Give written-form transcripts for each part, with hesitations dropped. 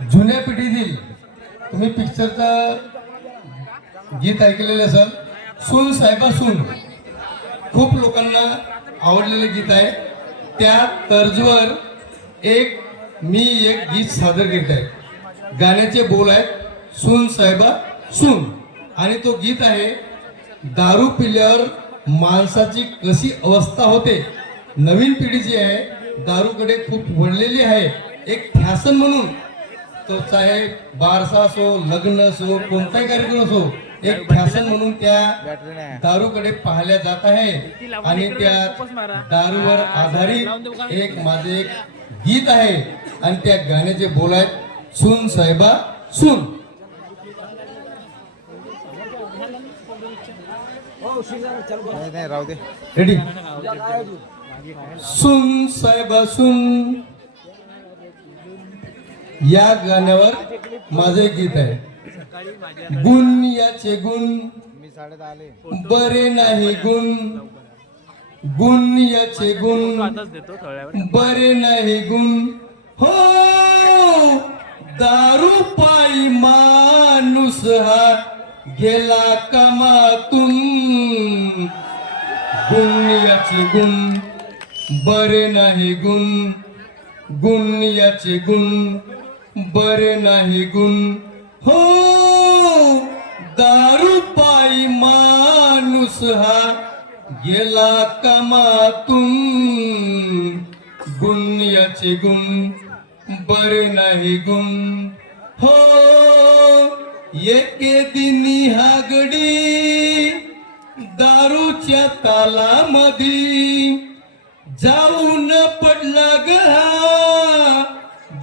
जुन्या पिढीतील तुम्ही पिक्चरचं गीत ऐकलेलं असाल, सून साहेबा सून, खूप लोकांना आवडलेलं गीत आहे. त्या तर्जवर मी एक गीत सादर करीत आहे. गाण्याचे बोल आहेत सून साहेबा सून, आणि तो गीत आहे दारू पिल्यावर माणसाची कशी अवस्था होते. नवीन पिढी जी आहे दारूकडे खूप वळलेली आहे. एक फॅशन म्हणून, तो चाहे बारसा असो, लग्न असो, कोणताही कार्यक्रम असो, एक फॅशन म्हणून त्या दारूकडे पाहिल्या जात आहे. आणि त्या दारूवर आधारित माझे एक गीत आहे आणि त्या गाण्याचे बोल आहेत सून साहेबा सून. रेडी. सून साहेबा सून या गाण्यावर माझे गीत आहे. गुण याचे गुण बरे नाही गुण, गुण याचे गुण बरे नाही गुण. हो दारू पायी माणूस हा गेला कामातून. गुण याचे गुण बरे नाही गुण, गुण याचे गुण बरे नाही गुण. हो दारू पायी माणूस हा गेला कामातून. गुण याचे गुण बरे नाही गुण. हो एके दिनी हा गडी दारूच्या तालामधी जाऊन पडला ग हा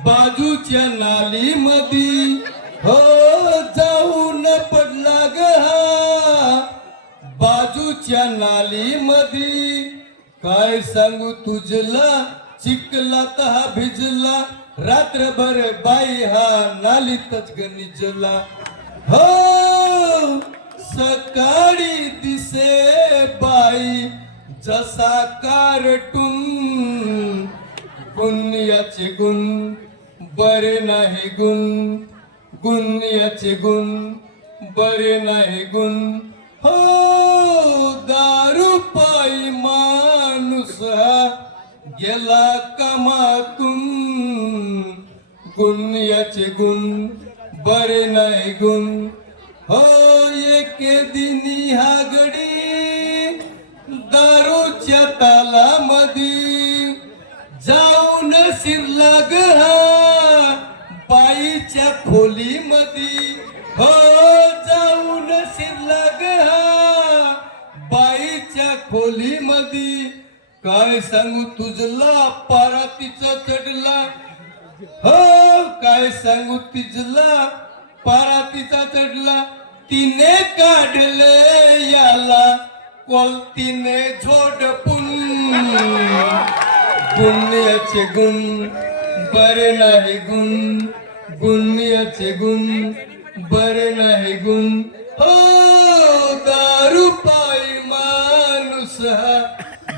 बाजूच्या नालीमधी. हो जाऊन पडला ग हा बाजूच्या नालीमधी. काय सांगू तुझला चिखलात हा भिजला, रात्रभर बाई हा नालीतच गणिजला. हो सकाळी दिसे बाई जसा कार्टून. गुण याचे गुण बरे नाही गुण, गुण याचे गुण बरे नाही गुण. हो दारू पायी माणूस गेला कामातून. गुण याचे गुण बरे नाही गुण. हो एके दिनी हा गडी दारूच्या तालामधी जाऊन शिरला ग हा बाईच्या खोलीमधी. हो जाऊन शिरला ग हा बाईच्या खोलीमधी. काय सांगू तुझला पारातीचा चढला. हो काय सांगू तिजला पारातीचा चढला. तिने काढले याला कोलतीने झोडपून. गुण याचे गुण बरे नाही गुण, गुण याचे गुण बरे नाही गुण. हो दारू पायी माणूस हा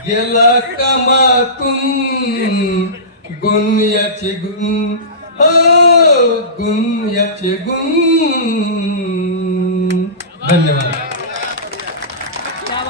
गेला कामातून. गुण याचे गुण, हो गुण याचे गुण. धन्यवाद.